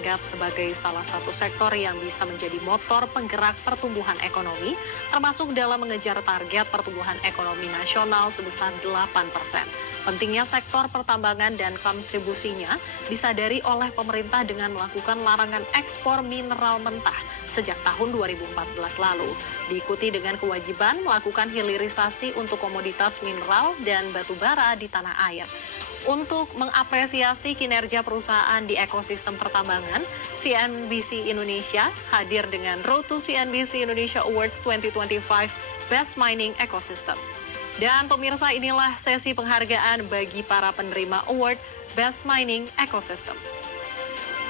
dianggap sebagai salah satu sektor yang bisa menjadi motor penggerak pertumbuhan ekonomi, termasuk dalam mengejar target pertumbuhan ekonomi nasional sebesar 8%. Pentingnya sektor pertambangan dan kontribusinya disadari oleh pemerintah dengan melakukan larangan ekspor mineral mentah sejak tahun 2014 lalu, diikuti dengan kewajiban melakukan hilirisasi untuk komoditas mineral dan batu bara di tanah air. Untuk mengapresiasi kinerja perusahaan di ekosistem pertambangan, CNBC Indonesia hadir dengan Road to CNBC Indonesia Awards 2025 Best Mining Ecosystem. Dan pemirsa, inilah sesi penghargaan bagi para penerima award Best Mining Ecosystem.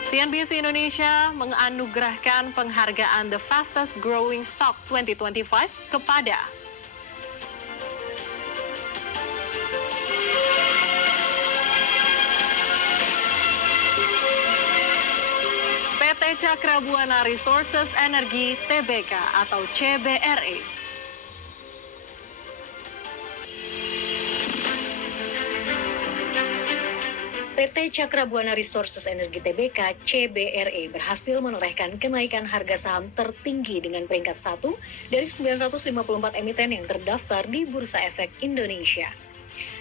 CNBC Indonesia menganugerahkan penghargaan The Fastest Growing Stock 2025 kepada PT Cakra Buana Resources Energy Tbk atau CBRE. PT Cakra Buana Resources Energy Tbk (CBRE) berhasil menorehkan kenaikan harga saham tertinggi dengan peringkat 1 dari 954 emiten yang terdaftar di Bursa Efek Indonesia.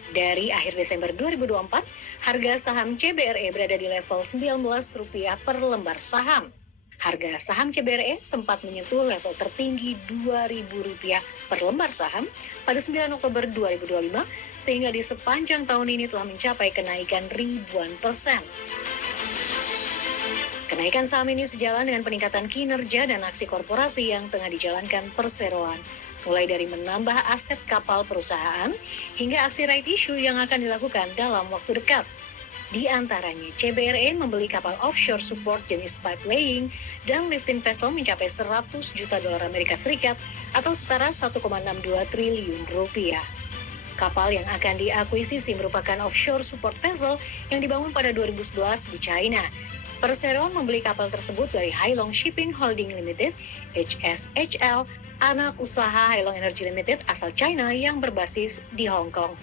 Dari akhir Desember 2024, harga saham CBRE berada di level Rp19 per lembar saham. Harga saham CBRE sempat menyentuh level tertinggi Rp2.000 per lembar saham pada 9 Oktober 2025, sehingga di sepanjang tahun ini telah mencapai kenaikan ribuan persen. Kenaikan saham ini sejalan dengan peningkatan kinerja dan aksi korporasi yang tengah dijalankan perseroan, mulai dari menambah aset kapal perusahaan hingga aksi right issue yang akan dilakukan dalam waktu dekat. Di antaranya, CBRE membeli kapal offshore support jenis pipe laying dan lifting vessel mencapai 100 juta dolar Amerika Serikat atau setara 1,62 triliun rupiah. Kapal yang akan diakuisisi merupakan offshore support vessel yang dibangun pada 2011 di China. Perseroan membeli kapal tersebut dari Hailong Shipping Holding Limited, HSHL, anak usaha Hailong Energy Limited asal China yang berbasis di Hong Kong.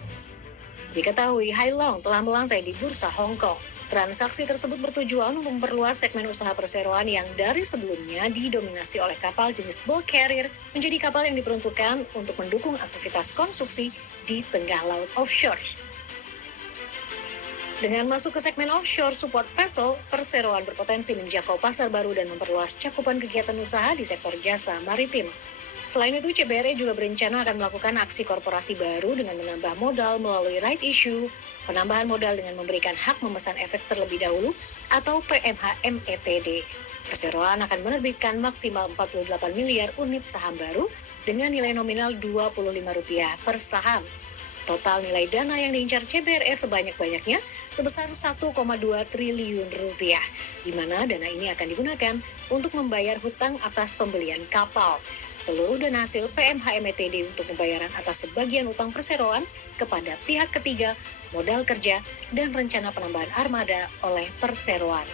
Diketahui Hailong telah melantai di Bursa Hong Kong. Transaksi tersebut bertujuan untuk memperluas segmen usaha perseroan yang dari sebelumnya didominasi oleh kapal jenis bulk carrier menjadi kapal yang diperuntukkan untuk mendukung aktivitas konstruksi di tengah laut offshore. Dengan masuk ke segmen offshore support vessel, perseroan berpotensi menjangkau pasar baru dan memperluas cakupan kegiatan usaha di sektor jasa maritim. Selain itu, CBRE juga berencana akan melakukan aksi korporasi baru dengan menambah modal melalui right issue, penambahan modal dengan memberikan hak memesan efek terlebih dahulu atau PMH-METD. Perseroan akan menerbitkan maksimal 48 miliar unit saham baru dengan nilai nominal Rp25 per saham. Total nilai dana yang diincar CBRE sebanyak-banyaknya sebesar 1,2 triliun rupiah, di mana dana ini akan digunakan untuk membayar hutang atas pembelian kapal. Seluruh dana hasil PMH-METD untuk pembayaran atas sebagian utang perseroan kepada pihak ketiga, modal kerja, dan rencana penambahan armada oleh perseroan.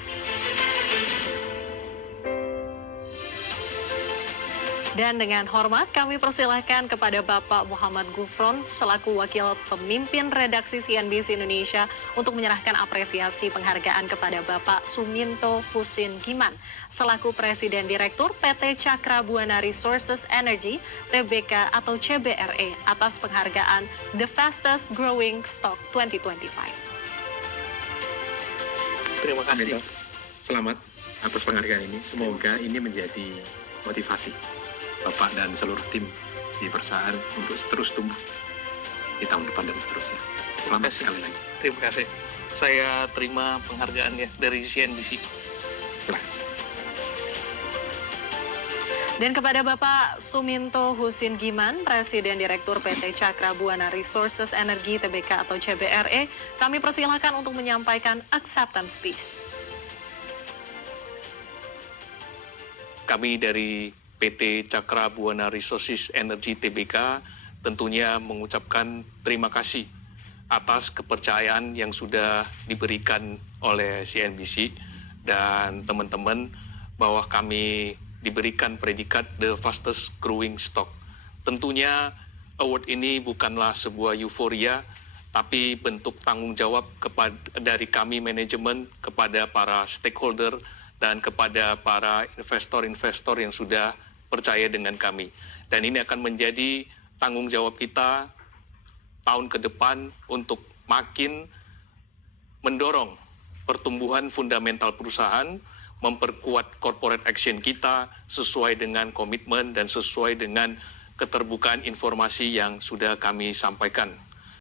Dan dengan hormat kami persilahkan kepada Bapak Muhammad Gufron selaku Wakil Pemimpin Redaksi CNBC Indonesia untuk menyerahkan apresiasi penghargaan kepada Bapak Suminto Husin Giman selaku Presiden Direktur PT Cakra Buana Resources Energy Tbk atau CBRE atas penghargaan The Fastest Growing Stock 2025. Terima kasih. Selamat atas penghargaan ini. Semoga ini menjadi motivasi Bapak dan seluruh tim di perusahaan untuk terus tumbuh di tahun depan dan seterusnya. Selamat sekali lagi. Terima kasih. Saya terima penghargaannya dari CNBC. Selamat. Dan kepada Bapak Suminto Husin Giman, Presiden Direktur PT Cakra Buana Resources Energy Tbk atau CBRE, kami persilakan untuk menyampaikan acceptance speech. Kami dari PT Cakra Buana Resources Energy Tbk tentunya mengucapkan terima kasih atas kepercayaan yang sudah diberikan oleh CNBC dan teman-teman bahwa kami diberikan predikat The Fastest Growing Stock. Tentunya award ini bukanlah sebuah euforia, tapi bentuk tanggung jawab dari kami manajemen kepada para stakeholder dan kepada para investor-investor yang sudah percaya dengan kami. Dan ini akan menjadi tanggung jawab kita tahun ke depan untuk makin mendorong pertumbuhan fundamental perusahaan, memperkuat corporate action kita sesuai dengan komitmen dan sesuai dengan keterbukaan informasi yang sudah kami sampaikan.